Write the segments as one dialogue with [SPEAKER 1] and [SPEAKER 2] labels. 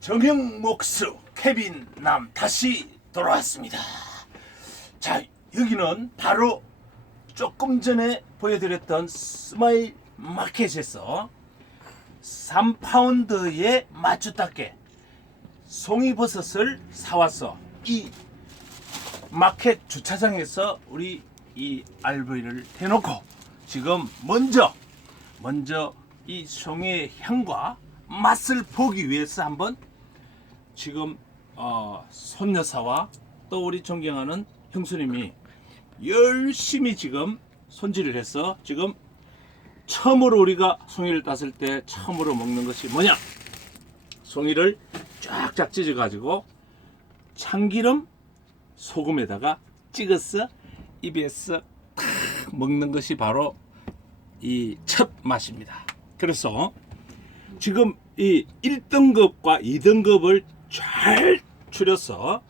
[SPEAKER 1] 정형 목수 케빈 남 다시 돌아왔습니다. 자 여기는 바로 조금 전에 보여드렸던 스마일 마켓에서 3파운드의 마추타케 송이버섯을 사왔어. 이 마켓 주차장에서 우리 이 RV를 대놓고 지금 먼저 먼저 이 송이의 향과 맛을 보기 위해서 한번 지금 어, 손여사와 또 우리 존경하는 형수님이 열심히 지금 손질을 해서 지금 처음으로 우리가 송이를 땄을 때 처음으로 먹는 것이 뭐냐? 송이를 쫙쫙 찢어 가지고 참기름 소금에다가 찍어서 입에서 탁 먹는 것이 바로 이 첫 맛입니다. 그래서 지금 이 1등급과 2등급을 잘 추려서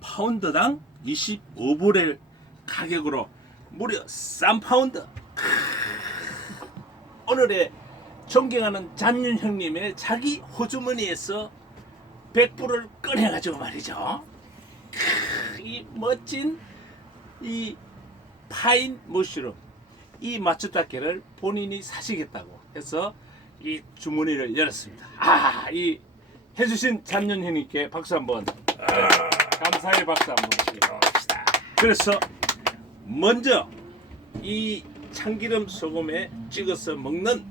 [SPEAKER 1] 파운드당 25불의 가격으로 무려 3파운드 오늘의 존경하는 잔윤 형님의 자기 호주머니에서 100불을 꺼내가지고 말이죠. 크, 이 멋진 이 파인 무쉬룸 이 마츠타케를 본인이 사시겠다고 해서 이 주머니를 열었습니다. 아, 이 해주신 잔윤 형님께 박수 한번 감사의 박수 한번 드립시다. 그래서 먼저 이 참기름 소금에 찍어서 먹는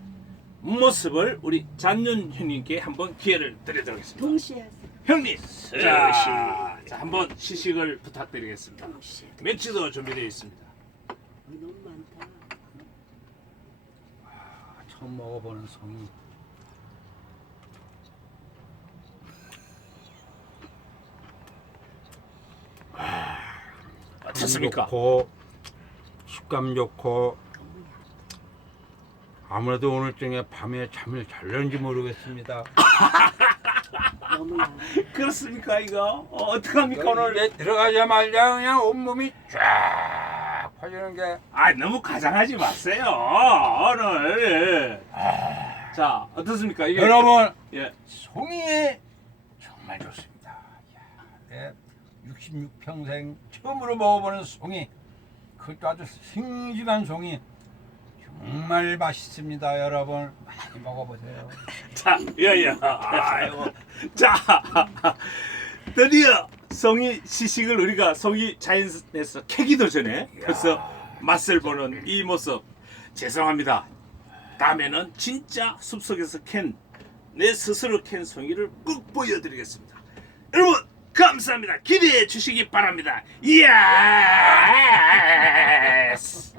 [SPEAKER 1] 모습을 우리 잔윤 형님께 한번 기회를 드리도록 하겠습니다.
[SPEAKER 2] 동시에 하세요.
[SPEAKER 1] 형님, 자, 자 한번 시식을 부탁드리겠습니다.
[SPEAKER 2] 동시에.
[SPEAKER 1] 멸치도 준비되어 있습니다.
[SPEAKER 2] 어, 너무 많다.
[SPEAKER 3] 처음 먹어보는 송이.
[SPEAKER 1] 어떻습니까?
[SPEAKER 3] 좋고 식감 좋고 아무래도 오늘 중에 밤에 잠을 잘 자는지 모르겠습니다.
[SPEAKER 1] 그렇습니까 이거? 어, 어떡합니까 오늘?
[SPEAKER 3] 들어가자마자 그냥 온몸이 쫙 퍼지는 게
[SPEAKER 1] 아 너무 가장하지 마세요 오늘. 자 어떻습니까 이게?
[SPEAKER 3] 여러분
[SPEAKER 1] 예.
[SPEAKER 3] 송이에 정말 좋습니다. 야, 내 66평생 처음으로 먹어보는 송이 그것도 아주 싱싱한 송이 정말 맛있습니다 여러분 많이 먹어보세요.
[SPEAKER 1] 자, 예예. 아이고. 자, 드디어 송이 시식을 우리가 송이 자연에서 캐기도 전에 벌써 맛을 보는 이 모습 죄송합니다. 다음에는 진짜 숲속에서 캔 내 스스로 캔 송이를 꼭 보여드리겠습니다. 여러분 감사합니다. 기대해 주시기 바랍니다. 예스!